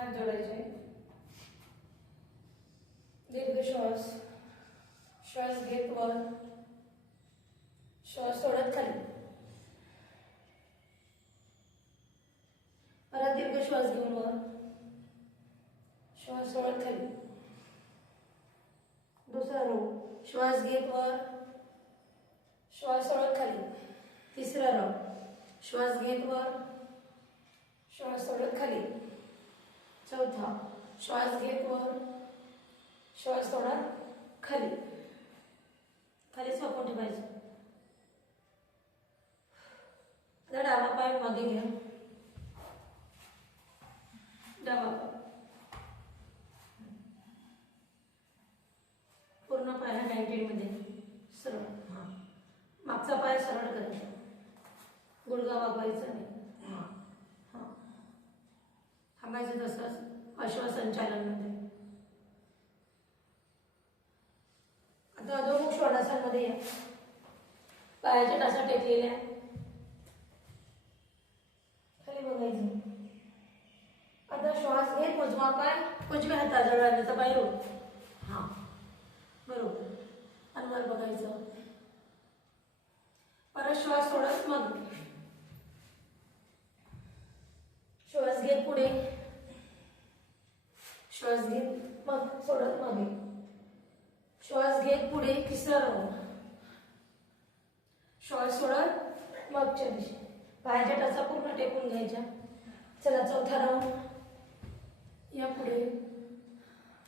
हात जोडायचे. दीर्घ श्वास. श्वास घेत वर. श्वास सोडत खाली. परत दीर्घ श्वास घेऊन वर. श्वास सोडत खाली. दुसरा रो श्वास घेत वर. श्वास सोडत खाली. तिसरा रो श्वास घेत वर. श्वास सोडत खाली. चौथा श्वास घेत वर श्वास सोडत खाली. खाली वाकून ठेवायचं. डावा पाय मागे घ्या डावा पाय पूर्ण पाय नाईन्टीमध्ये सरळ हां मागचा पाय सरळ करायचा गुडगा वागवायचा नाही हां हां बघायचं तसंच अश्वसंचालनमध्ये आता अधोमुख श्वासांमध्ये या. पायाच्या टासा टेकलेल्या. खाली बघायचं. आता श्वास घेत उजवा पाय उजव्या हाताजवळ आणण्याचा पाय हो हां. बरोबर. आणि वर बघायचं परत श्वास सोडत मग श्वास घेत पुढे श्वास घेत मग सोडत मागे श्वास घेत पुढे तिसरा राऊंड हो. श्वास सोडत मागच्या दिशे पायाच्या टाचा पूर्ण टेकून घ्यायच्या. चला चौथा राऊंड या पुढे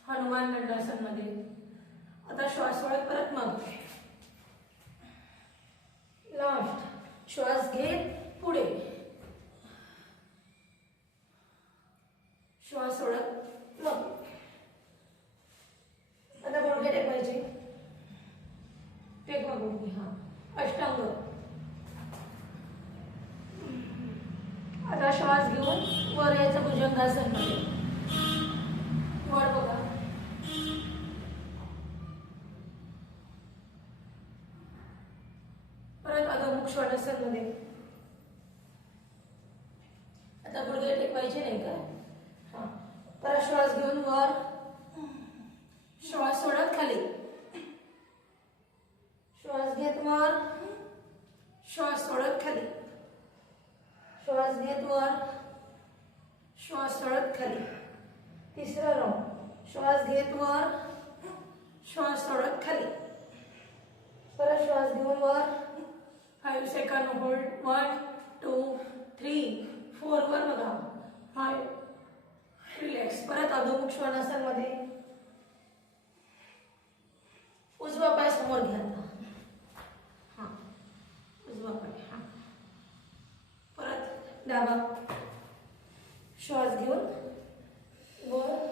हनुमान दंडासनमध्ये आता श्वास सोडत परत मग लास्ट श्वास घेत पुढे. श्वास सोडत मग आता गुडघे टेकवायचे टेकवा गुडघे हा अष्टांग मोठा श्वास घेऊन वर यायचं भुजंगासनमध्ये वर बघा. परत अधोमुख श्वासनमध्ये आता गुडघे टेकवायचे नाही का? हा. परत श्वास घेऊन वर. श्वास सोडत खाली. श्वास घेत वर श्वास सोडत खाली. परत श्वास घेऊन वर five second hold one two three four वर बघा. फाय रिलॅक्स परत अधोमुख समोर आता. हाँ. उजवा पाय, हाँ. परत डावा. श्वास घेऊन वर.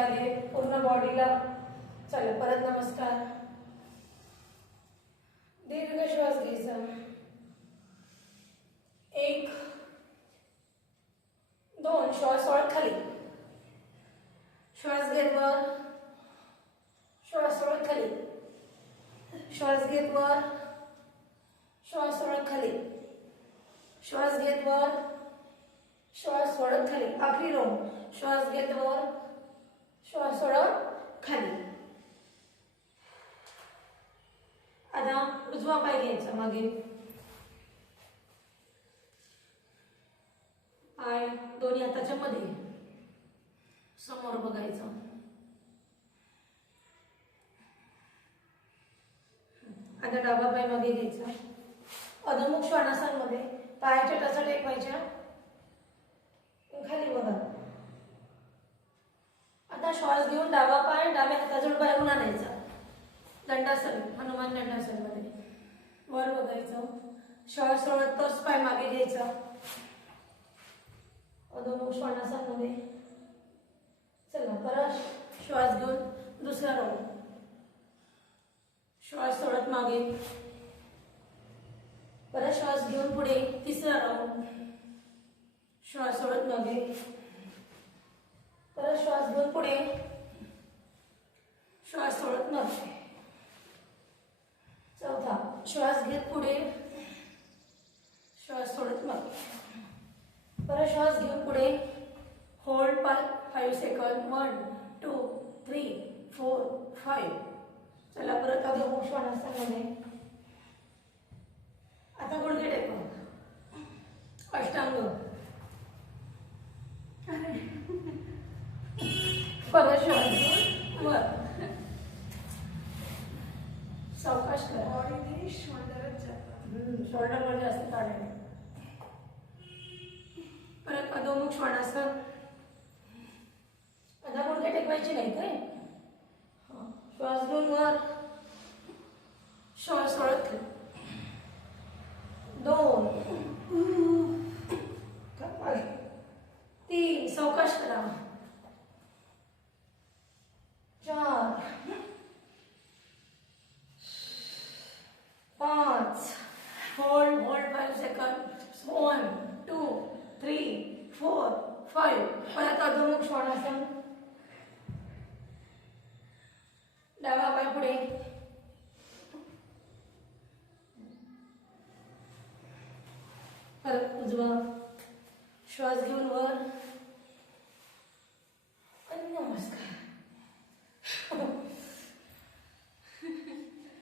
मिळतो बाहेर पूर्ण बॉडीला चला, परत नमस्कार। दीर्घ श्वास घ्यायचा एक, दोन, श्वास सोडत खाली। श्वास घेत वर। श्वास सोडत खाली। श्वास घेत वर। श्वास सोडत खाली। श्वास घेत वर। श्वास सोडत खाली। आखरी राऊंड श्वास घेत वर। श्वास सोडा खाली. आता उजवा पाय घ्यायचा मागे. पाय दोन्ही हाताच्या मध्ये. समोर बघायचं. आता डावा पाय मागे घ्यायचा. अधमुख श्वानासांमध्ये पायाच्या टचा टेकवायच्या. खाली बघा. आता श्वास घेऊन डावा पाय डाव्या हाताजवळ बाहेरून आणायचा. दंडासन हनुमान दंडासनमध्ये वर बघायचं. श्वास सोडत तोच पाय मागे घ्यायचा. अधोमुख श्वानासनमध्ये. चला परत श्वास घेऊन दुसरा राऊंड श्वास सोडत मागे. परत श्वास घेऊन पुढे तिसरा राऊंड श्वास सोडत मागे. श्वास घेऊन पुढे. श्वास सोडत नव्हते. चौथा श्वास घेत पुढे. श्वास सोडत नव्हते. परत श्वास घेऊन पुढे. होल्ड पाय five second one two three four five चला परत अगं श्वास असताना सावकाश करा. बॉडी शोल्डरच जातं शोल्डरवर जास्त काढायला परत अधोमुख श्वानासन आता गुडघे टेकवायचे नाही काय हा. श्वास घेऊन वर. श्वास सोडत. दोन. तीन. सावकाश करा चार पाच hold hold five second one two three four five परत अधोमुख श्वानासन डावा पाय पुढे. परत उजवा. श्वास घेऊन वर.